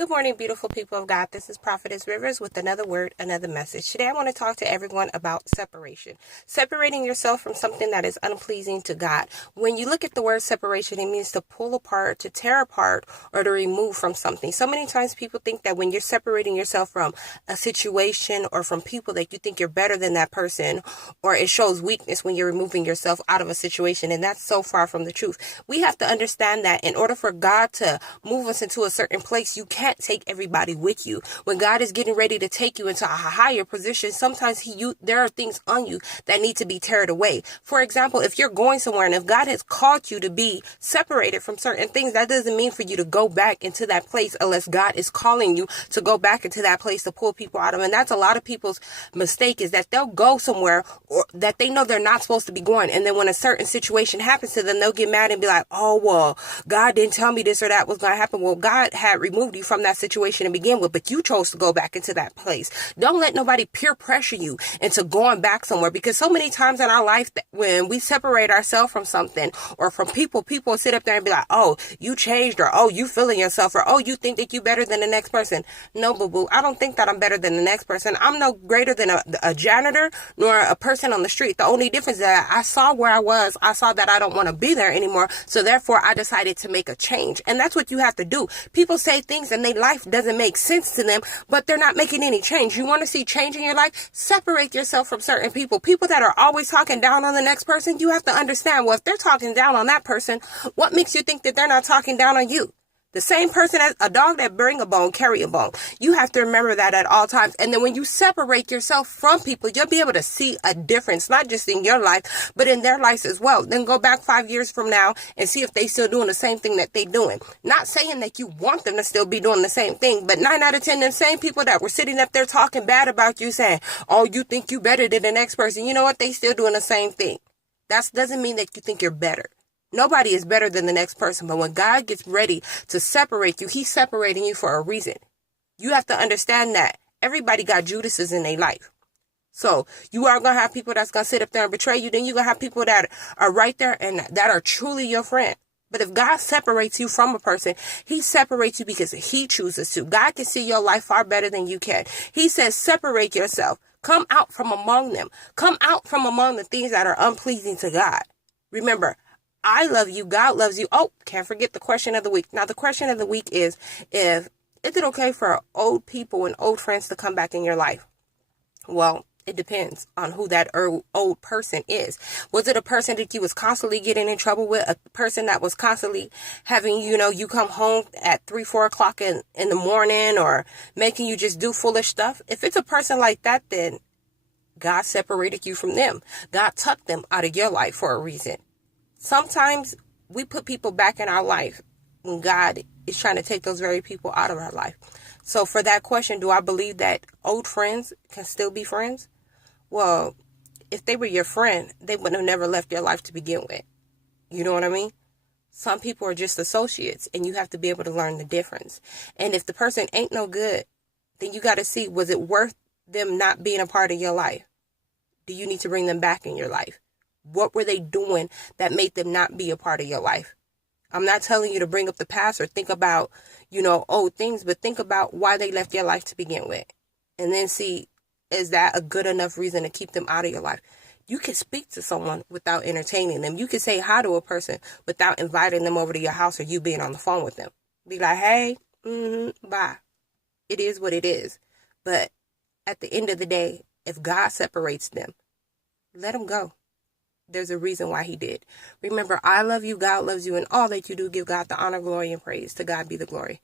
Good morning, beautiful people of God. This is Prophetess Rivers with another word, another message. Today I want to talk to everyone about separation. Separating yourself from something that is unpleasing to God. When you look at the word separation, it means to pull apart, to tear apart, or to remove from something. So many times people think that when you're separating yourself from a situation or from people that you think you're better than that person, or it shows weakness when you're removing yourself out of a situation. And that's so far from the truth. We have to understand that in order for God to move us into a certain place, you can't take everybody with you. When God is getting ready to take you into a higher position, sometimes there are things on you that need to be teared away. For example, if you're going somewhere and if God has called you to be separated from certain things, that doesn't mean for you to go back into that place unless God is calling you to go back into that place to pull people out of. And that's a lot of people's mistake, is that they'll go somewhere or that they know they're not supposed to be going. And then when a certain situation happens to them, they'll get mad and be like, oh, well, God didn't tell me this or that was going to happen. Well, God had removed you from that situation to begin with, but you chose to go back into that place. Don't let nobody peer pressure you into going back somewhere, because so many times in our life, when we separate ourselves from something or from people will sit up there and be like, oh, you changed, or oh, you feeling yourself, or oh, you think that you better than the next person. No, boo-boo, I don't think that I'm better than the next person. I'm no greater than a janitor nor a person on the street. The only difference is that I saw where I was. I saw that I don't want to be there anymore. So therefore I decided to make a change. And that's what you have to do. People say things and their life doesn't make sense to them, but they're not making any change. You want to see change in your life? Separate yourself from certain people. People that are always talking down on the next person, you have to understand, well, if they're talking down on that person, what makes you think that they're not talking down on you? The same person, as a dog that bring a bone, carry a bone. You have to remember that at all times. And then when you separate yourself from people, you'll be able to see a difference, not just in your life, but in their lives as well. Then go back 5 years from now and see if they still doing the same thing that they doing. Not saying that you want them to still be doing the same thing, but 9 out of 10, them same people that were sitting up there talking bad about you, saying, oh, you think you better than the next person. You know what? They still doing the same thing. That doesn't mean that you think you're better. Nobody is better than the next person, but when God gets ready to separate you, he's separating you for a reason. You have to understand that everybody got Judases in their life. So you are going to have people that's going to sit up there and betray you. Then you're going to have people that are right there and that are truly your friend. But if God separates you from a person, he separates you because he chooses to. God can see your life far better than you can. He says, separate yourself. Come out from among them. Come out from among the things that are unpleasing to God. Remember, I love you. God loves you. Oh, can't forget the question of the week. Now, the question of the week is is it okay for old people and old friends to come back in your life? Well, it depends on who that old person is. Was it a person that you was constantly getting in trouble with? A person that was constantly having, you come home at 3-4 o'clock in the morning, or making you just do foolish stuff? If it's a person like that, then God separated you from them. God tucked them out of your life for a reason. Sometimes we put people back in our life when God is trying to take those very people out of our life. So for that question, do I believe that old friends can still be friends? Well, if they were your friend, they would have never left your life to begin with. You know what I mean? Some people are just associates, and you have to be able to learn the difference. And if the person ain't no good, then you got to see, was it worth them not being a part of your life? Do you need to bring them back in your life? What were they doing that made them not be a part of your life? I'm not telling you to bring up the past or think about, old things, but think about why they left your life to begin with. And then see, is that a good enough reason to keep them out of your life? You can speak to someone without entertaining them. You can say hi to a person without inviting them over to your house or you being on the phone with them. Be like, hey, bye. It is what it is. But at the end of the day, if God separates them, let them go. There's a reason why he did. Remember, I love you, God loves you, and all that you do, give God the honor, glory, and praise. To God be the glory.